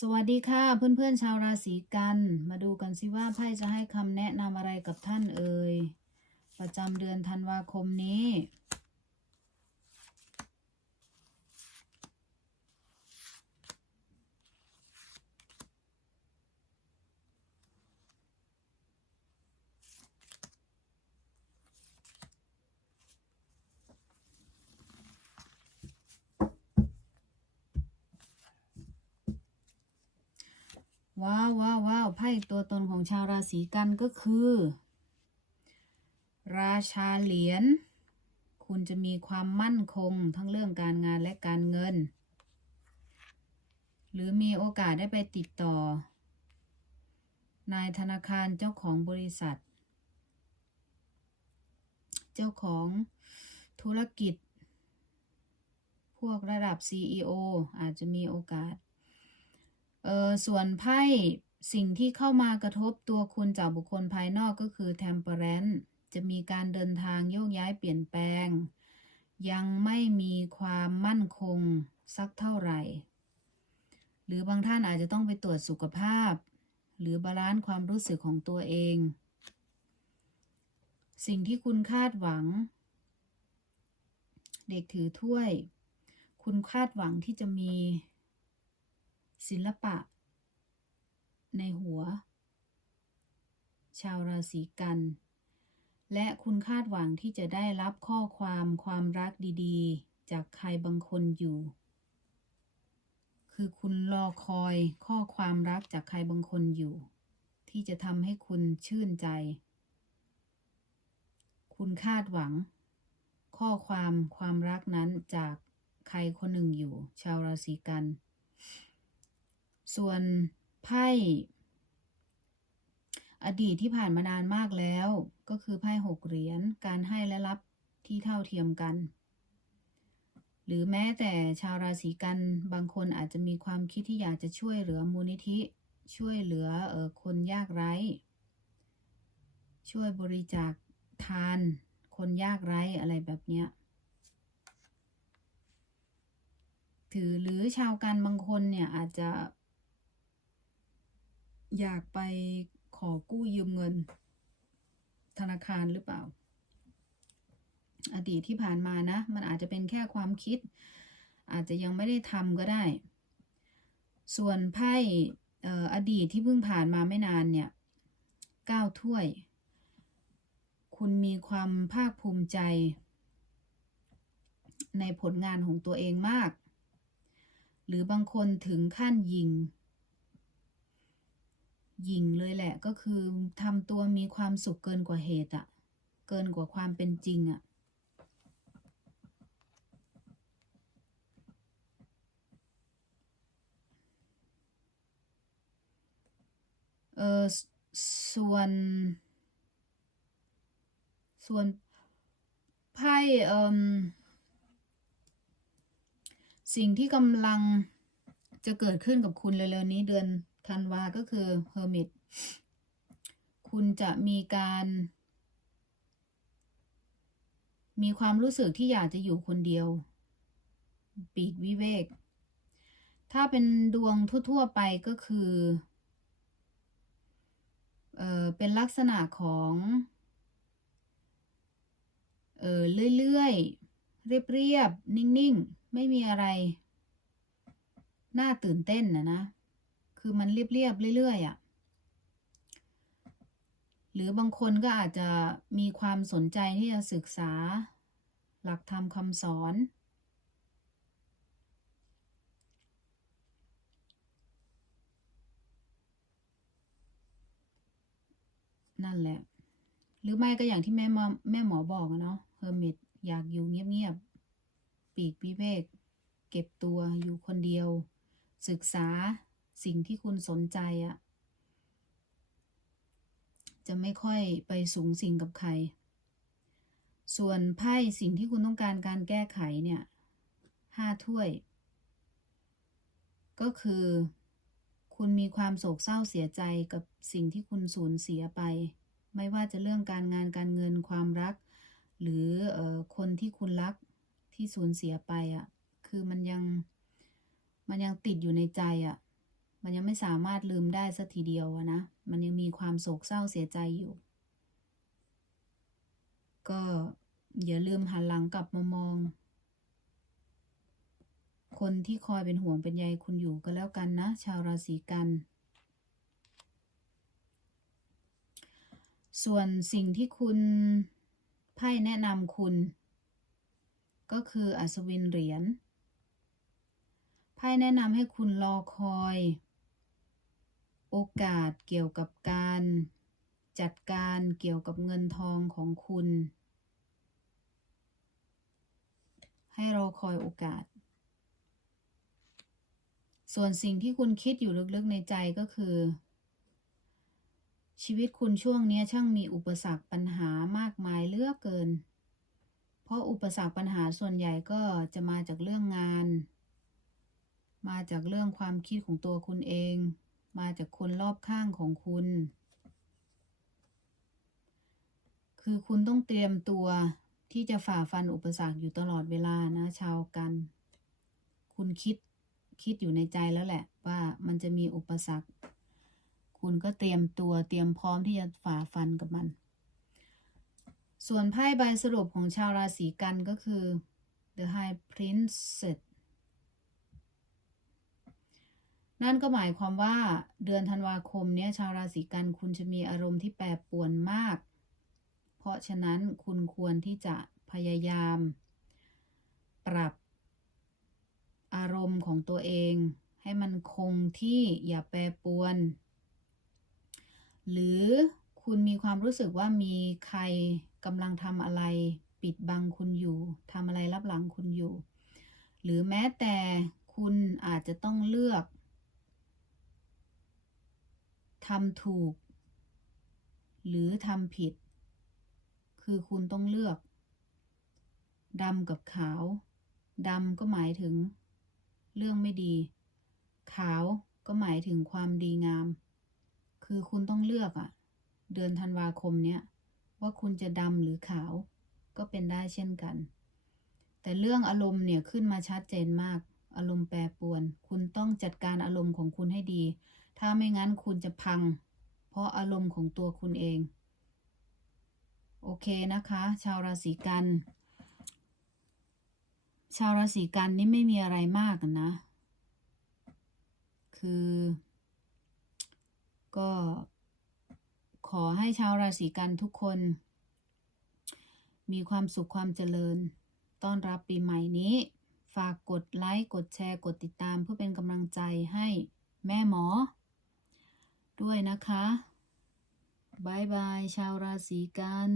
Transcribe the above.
สวัสดีค่ะเพื่อนๆชาวราศีกัน มาดูกันสิว่าไพ่จะให้คำแนะนำอะไรกับท่านเอ่ยประจำเดือนธันวาคมนี้ ว้าวว้าวว้าวไพ่ตัวตนของชาวราศีกันก็คือ ราชาเหรียญ คุณจะมีความมั่นคงทั้งเรื่องการงานและการเงิน หรือมีโอกาสได้ไปติดต่อ นายธนาคารเจ้าของบริษัท เจ้าของธุรกิจ พวกระดับ CEO อาจจะมีโอกาส เออส่วนไพ่สิ่งที่เข้ามากระทบตัวคุณจากบุคคลภายนอกก็คือ temperance จะมีการเดินทางโยกย้ายเปลี่ยนแปลง ยังไม่มีความมั่นคงสักเท่าไหร่ หรือบางท่านอาจจะต้องไปตรวจสุขภาพ หรือบาลานซ์ความรู้สึกของตัวเอง สิ่งที่คุณคาดหวัง เด็กถือถ้วย คุณคาดหวังที่จะมี ศิลปะ ในหัว ชาวราศีกัน และคุณคาดหวังที่จะได้รับข้อความความรักดีๆ จากใครบางคนอยู่ คือคุณรอคอยข้อความรักจากใครบางคนอยู่ ที่จะทำให้คุณชื่นใจ คุณคาดหวัง ข้อความความรักนั้นจากใครคนหนึ่งอยู่ ชาวราศีกัน ส่วนไพ่อดีตที่ผ่านมานานมากแล้ว ก็คือไพ่หกเหรียญการให้และรับที่เท่าเทียมกัน หรือแม้แต่ชาวราศีกันบางคนอาจจะมีความคิดที่อยากจะช่วยเหลือมูลนิธิ ช่วยเหลือเออคนยากไร้ ช่วยบริจาคทาน คนยากไร้อะไรแบบเนี้ยถือหรือชาวกันบางคนเนี่ยอาจจะ อยากไปขอกู้ยืมเงิน ธนาคารหรือเปล่า อดีตที่ผ่านมานะ มันอาจจะเป็นแค่ความคิด อาจจะยังไม่ได้ทำก็ได้ ส่วนไพ่เอ่ออดีตที่เพิ่งผ่านมาไม่นานเนี่ยเก้าถ้วย คุณมีความภาคภูมิใจ ในผลงานของตัวเองมาก หรือบางคนถึงขั้นยิง หยิงเลยแหละก็คือทำตัวมีความสุขเกินกว่าเหตุอะเกินกว่าความเป็นจริงอะเออส่วน ส่วนไพ่เอ่มสิ่งที่กำลังจะเกิดขึ้นกับคุณเร็วๆนี้เดือน ธันวาก็คือ Hermit คุณจะมีการ มีความรู้สึกที่อยากจะอยู่คนเดียว ปีกวิเวก ถ้าเป็นดวงทั่ว ๆ ไปก็คือเออเป็นลักษณะของเออเรื่อยๆ เรียบๆ นิ่ง ๆ ไม่มีอะไร น่าตื่นเต้นนะนะ คือมันเรียบๆเรื่อยๆอะ่ะ หรือบางคนก็อาจจะมีความสนใจที่จะศึกษา หลักธรรมคำสอน นั่นแหละ หรือไม่ก็อย่างที่แม่หมอแม่หมอบอกเนาะเฮอร์มิตอยากอยู่เงียบๆปีกวิเวกเก็บตัวอยู่คนเดียว ศึกษา สิ่งที่คุณสนใจอะจะไม่ค่อยไปสูงสิงกับใคร ส่วนไพ่สิ่งที่คุณต้องการการแก้ไขเนี่ยห้าถ้วย ก็คือ คุณมีความโศกเศร้าเสียใจกับสิ่งที่คุณสูญเสียไป ไม่ว่าจะเรื่องการงานการเงินความรัก หรือออคนที่คุณรักที่สูญเสียไปอะ่ะ คือมันยังมันยังติดอยู่ในใจอะ่ะ มันยังไม่สามารถลืมได้สักทีเดียวอะนะ มันยังมีความโศกเศร้าเสียใจอยู่ ก็อย่าลืมหันหลังกลับมามอง คนที่คอยเป็นห่วงเป็นใยคุณอยู่ก็แล้วกันนะ ชาวราศีกัน ส่วนสิ่งที่คุณไพ่แนะนำคุณ ก็คืออัศวินเหรียญไพ่แนะนำให้คุณรอคอย โอกาสเกี่ยวกับการจัดการเกี่ยวกับเงินทองของคุณ ให้รอคอยโอกาส ส่วนสิ่งที่คุณคิดอยู่ลึกๆในใจก็คือ ชีวิตคุณช่วงนี้ช่างมีอุปสรรคปัญหามากมายเลือกเกิน เพราะอุปสรรคปัญหาส่วนใหญ่ก็จะมาจากเรื่องงาน มาจากเรื่องความคิดของตัวคุณเอง มาจากคนรอบข้างของคุณ คือคุณต้องเตรียมตัวที่จะฝ่าฟันอุปสรรคอยู่ตลอดเวลานะ ชาวกัน คุณคิดคิดอยู่ในใจแล้วแหละ ว่ามันจะมีอุปสรรค คุณก็เตรียมตัวเตรียมพร้อมที่จะฝ่าฟันกับมัน ส่วนไพ่ใบสรุปของชาวราศีกันก็คือ The High Princess นั่นก็หมายความว่าเดือนธันวาคมเนี้ยชาวราศีกันคุณจะมีอารมณ์ที่แปรปรวนมาก เพราะฉะนั้นคุณควรที่จะพยายาม ปรับอารมณ์ของตัวเอง ให้มันคงที่อย่าแปรปรวน หรือคุณมีความรู้สึกว่ามีใครกำลังทำอะไร ปิดบังคุณอยู่ทำอะไรรับหลังคุณอยู่ หรือแม้แต่คุณอาจจะต้องเลือก ทำถูก หรือทำผิด คือคุณต้องเลือกดำกับขาวดำก็หมายถึง เรื่องไม่ดี ขาวก็หมายถึงความดีงาม คือคุณต้องเลือกอะเดือนธันวาคมเนี้ยว่าคุณจะดำหรือขาวก็เป็นได้เช่นกัน แต่เรื่องอารมณ์เนี่ยขึ้นมาชัดเจนมาก อารมณ์แปรปรวน คุณต้องจัดการอารมณ์ของคุณให้ดี ถ้าไม่งั้นคุณจะพัง เพราะอารมณ์ของตัวคุณเอง โอเคนะคะ ชาวราศีกัน ชาวราศีกันนี่ไม่มีอะไรมากนะ คือ ก็ขอให้ชาวราศีกันทุกคน มีความสุขความเจริญ ต้อนรับปีใหม่นี้ ฝากกดไลค์ กดแชร์ กดติดตามเพื่อเป็นกำลังใจให้แม่หมอ ด้วยนะคะบายบายชาวราศีกัน